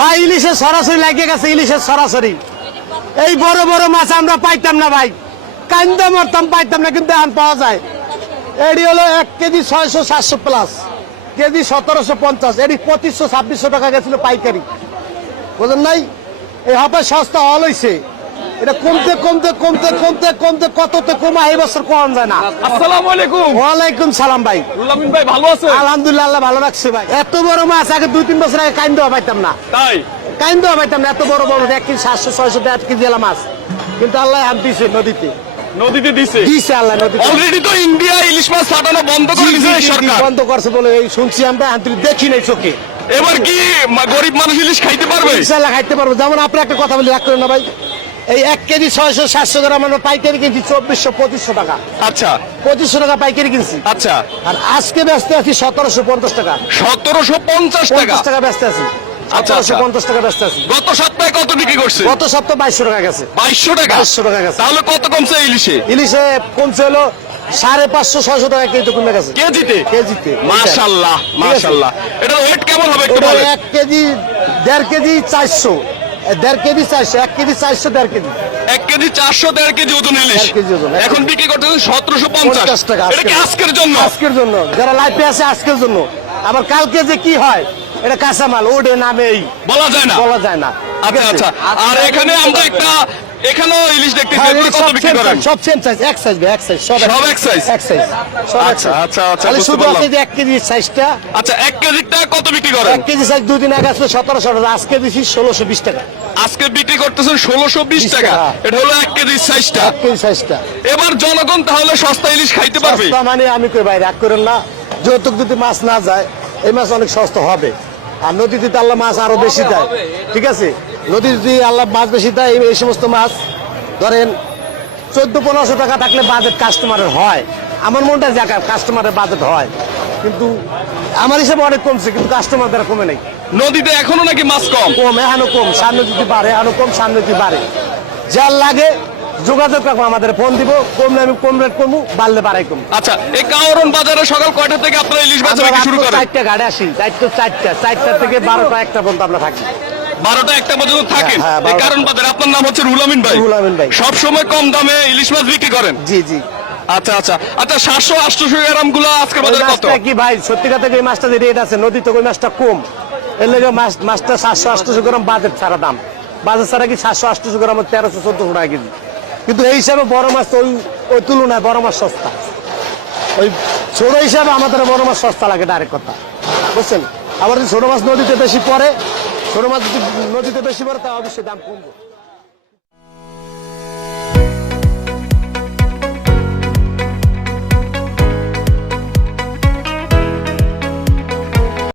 ভাই ইলিশের সরাসরি লাগিয়ে গেছে, ইলিশের সরাসরি। এই বড় বড় মাছ আমরা পাইতাম না ভাই, কান্দা মরতাম, পাইতাম না, কিন্তু এখন পাওয়া যায়। এটি হলো 1 কেজি 600-700 প্লাস, কেজি 1750, এটি 2500-2600 টাকা গেছিল পাইকারি, বুঝলেন নাই? এই হাফে সস্তা হল হয়েছে, এটা কমতে কমতে কমতে কমতে কমতে কততে কমা এই বছর কম যায় না। আসসালামু আলাইকুম। ওয়ালাইকুম সালাম ভাই। রুলামিন ভাই ভালো আছে? আলহামদুলিল্লাহ, আল্লাহ ভালো রাখছে ভাই। এত বড় মাছ আগে 2-3 বছর আগে কাইন দেওয়া পাইতাম না, তাই কাইন দেওয়া পাইতাম না। এত বড় বড় 1 কেজি 700-600 টাকা কেজি এলা মাছ, কিন্তু আল্লাহ হাত দিছে নদীতে, নদীতে দিছে আল্লাহ নদীতে। অলরেডি তো ইন্ডিয়া ইলিশ মাছ ছাড়ানো বন্ধ করে দিয়েছে সরকার, বন্ধ করছে বলে এই শুনছি আমরা, আন্তরিক দেখি নাই চোখে। এবার কি গরিব মানুষ ইলিশ খাইতে পারবে? ইনশাআল্লাহ খাইতে পারবো। যেমন আপনি একটা কথা বলি, রাখ করেন না ভাই, এই 1 কেজি 600-700 গ্রাম আমরা পাইকারি কিনছি 2400-2500 টাকা। আচ্ছা 2500 টাকা পাইকারি কিনছি। আচ্ছা, আর আজকে ব্যস্ত আছি 1750 টাকা। 1750 টাকা 50 টাকা ব্যস্ত আছি, আচ্ছা, আচ্ছা। 1750 টাকা ব্যস্ত আছি। গত সপ্তাহে কত বিক্রি করছে? গত সপ্তাহে 2200 টাকা গেছে। 2200 টাকা 2200 টাকা গেছে। তাহলে কত কমছে ইলিশে? ইলিশে কমছে হলো 550-600 টাকা কেজি কমে গেছে কেজিতে। কেজিতে মাশাআল্লাহ মাশাআল্লাহ। এটা ওয়েট কেমন হবে একটু বলেন? 1 KG 1.5 KG 400, 1.5 KG 400, 1 KG 400, 1.5 KG 1 KG 400, 1.5 KG ওজন ইলিশ 1.5 কেজি ওজন। এখন বিক্রি করতেছেন 1750 টাকা। এটা কি আজকের জন্য? আজকের জন্য, যারা লাইফে আছে আজকের জন্য। আবার কালকে যে কি হয় এটা কাঁচামাল, ওডে নামেই বলা যায় না, বলা যায় না। আচ্ছা আচ্ছা। আর এখানে আমরা একটা এখানেও ইলিশ দেখতেছি, এগুলো কত বিক্রি করেন? সব সেম সাইজ, এক সাইজ ভাই, এক সাইজ, সব এক সাইজ? এক সাইজ, সব এক আচ্ছা সাইজ। আচ্ছা আচ্ছা, খালি বুঝতে শুধু পারলাম। আছে যে 1 কেজি সাইজটা। আচ্ছা 1 কেজিটা কত বিক্রি করেন? 1 কেজি সাইজ 2 দিন আগে আসলে 1700 টাকা, আজকে দিছি 1620 টাকা। আজকে বিক্রি করতেছেন 1620 টাকা। এটা হলো 1 কেজি সাইজটা। 1 কেজি সাইজটা। এবার জনগণ তাহলে সস্তা ইলিশ খাইতে পারবে? সস্তা মানে আমি কই ভাই, রাগ করেন না, যৌতুক যদি মাছ না যায় এই মাছ অনেক সস্তা হবে। আর নদীতে তো আল্লাহ মাছ আরো বেশি দেয়, ঠিক আছে? নদীতে যদি আল্লাহ মাছ বেশি দেয়, এই সমস্ত মাছ ধরেন 1400-1500 টাকা থাকলে বাজেট কাস্টমারের হয়। আমার মনটা জায়গা কাস্টমারের বাজেট হয়, কিন্তু আমার হিসাবে অনেক কমছে, কিন্তু কাস্টমার দ্বারা কমে নাই। নদীতে এখনো নাকি মাছ কম? কম, এখনো কম, সামনে যদি বাড়ে এখনো কম, সামনে যদি বাড়ে। যার লাগে যোগাযোগ রাখবো, আমাদের ফোন দিব, কমলে আমি কম রেট কমু, বাড়লে বাড়াই কম। আচ্ছা, এই কাওরন বাজারে সকাল কয়টা থেকে আপনারা ইলিশ মাছ বিক্রি শুরু করেন? 4টা গাড়ি আসি, 4টা থেকে 12টা-1টা পর্যন্ত আমরা থাকি। 12টা-1টা পর্যন্ত থাকেন হ্যাঁ, এই কারণ বাজারে। আপনার নাম হচ্ছে রুলামিন ভাই? রুলামিন ভাই। সব সময় কম দামে ইলিশ মাছ বিক্রি করেন? জি জি। আচ্ছা আচ্ছা আচ্ছা। 700-800 গ্রাম গুলো আজকের বাজারে কত? কি ভাই, সত্যি কথা এই মাছটা যে রেট আছে, নদীতে ওই মাছটা কম, এর লেগে মাছটা 700-800 গ্রাম বাজেট ছাড়া দাম। বাজেট ছাড়া কি 700-800 গ্রাম 1300-1400 টাকা কেজি, কিন্তু এই হিসাবে বড় মাছ ওই তুলনায় বড় মাছ সস্তা। ওই ছোট হিসাবে আমাদের বড় মাছ সস্তা লাগে, ডাইরেক্ট কথা, বুঝছেন? আবার যদি ছোট মাছ নদীতে বেশি পড়ে, ছোট মাছ যদি নদীতে বেশি পড়ে, তা অবশ্যই দাম কমবে।